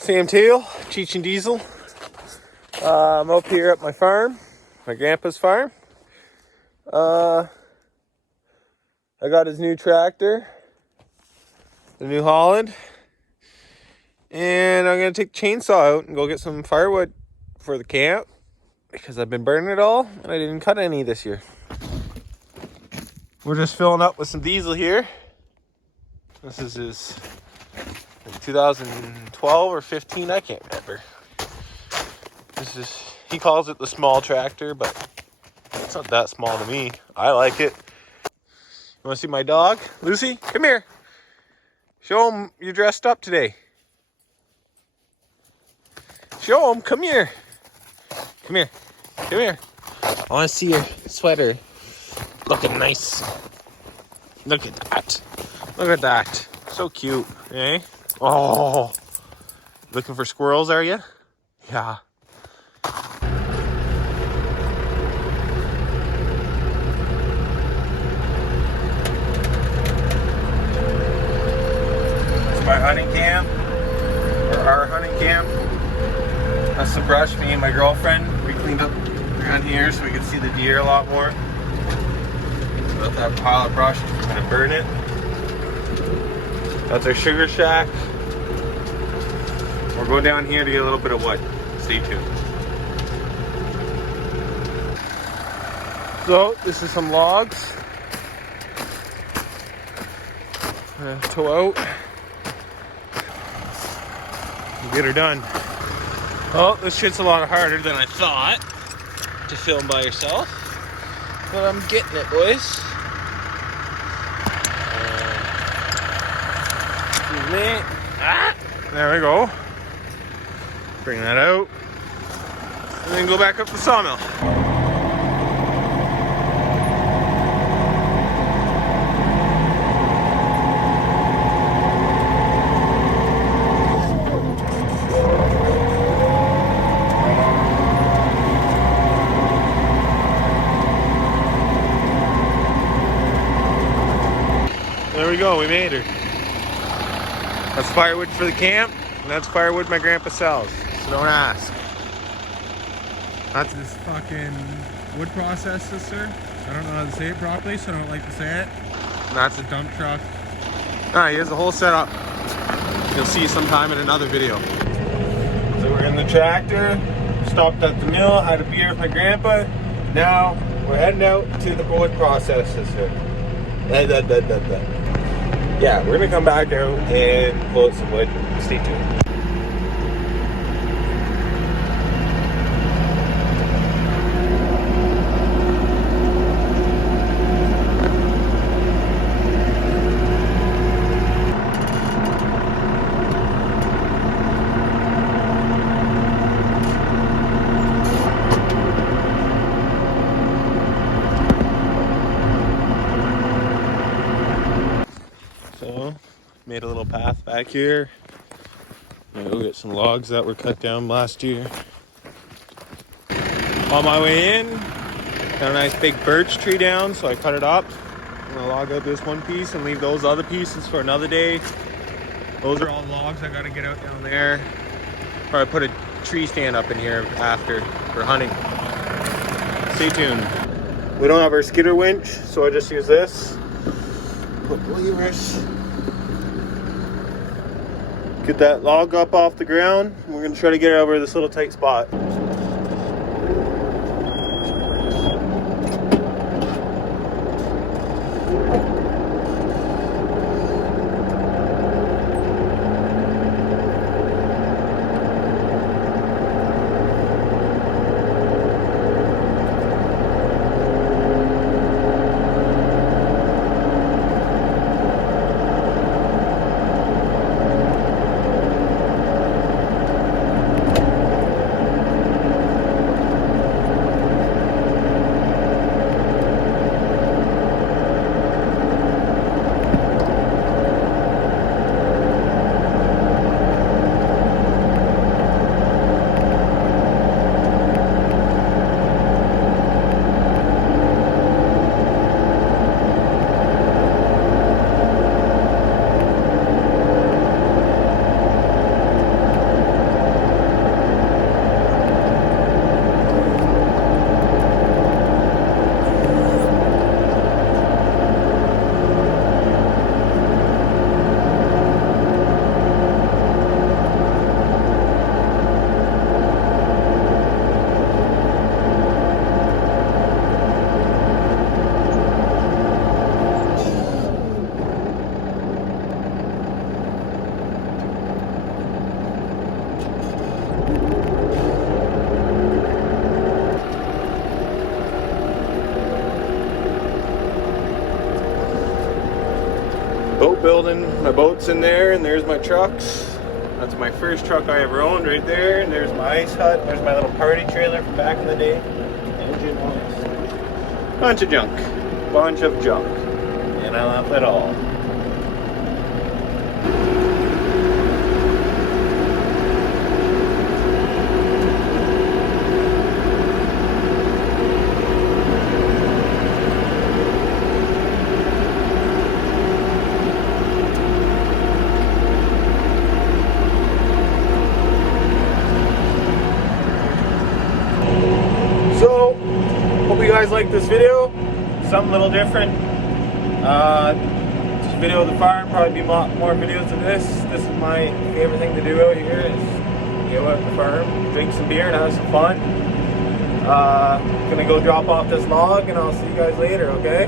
Sam Teal, Cheech and Diesel. I'm up here at my farm, my grandpa's farm. I got his new tractor, the new Holland, and I'm gonna take the chainsaw out and go get some firewood for the camp because I've been burning it all and I didn't cut any this year. We're just filling up with some diesel here. This is his 2012 or 15, I can't remember. He calls it the small tractor, but it's not that small to me. I like it. You want to see my dog? Lucy, come here. Show him you're dressed up today. Show him, come here. Come here, come here. I want to see your sweater looking nice. Look at that. Look at that. So cute, eh? Oh, looking for squirrels, are you? Yeah. My hunting camp, or our hunting camp. That's the brush. Me and my girlfriend, we cleaned up around here so we could see the deer a lot more. Got that pile of brush, we're gonna burn it. That's our sugar shack. We'll go down here to get a little bit of wood. Stay tuned. So this is some logs. Tow out. Get her done. Oh, this shit's a lot harder than I thought to film by yourself, but I'm getting it, boys. Excuse me. There we go. Bring that out, and then go back up the sawmill. There we go, we made her. That's firewood for the camp, and that's firewood my grandpa sells, so don't ask. That's this fucking wood processor. I don't know how to say it properly, so I don't like to say it. That's a dump truck. He has the whole setup. You'll see sometime in another video. So we're in the tractor, stopped at the mill, had a beer with my grandpa. Now we're heading out to the wood processor. Yeah, we're gonna come back out and pull out some wood. Stay tuned. So, made a little path back here. I'm gonna go get some logs that were cut down last year. On my way in, got a nice big birch tree down, so I cut it up. I'm gonna log out this one piece and leave those other pieces for another day. Those are all logs I gotta get out down there. Probably put a tree stand up in here after for hunting. Stay tuned. We don't have our skidder winch, so I just use this. Put the levers. Get that log up off the ground. We're gonna try to get it over this little tight spot. building. My boat's in there, and there's my trucks. That's my first truck I ever owned right there. And there's my ice hut. There's my little party trailer from back in the day. Engine noise. Bunch of junk. Bunch of junk. And I love it all. So, hope you guys like this video. Something a little different. Just a video of the farm. Probably be more videos of this. This is my favorite thing to do out here is go out at the farm, drink some beer, and have some fun. Gonna go drop off this log, and I'll see you guys later. Okay.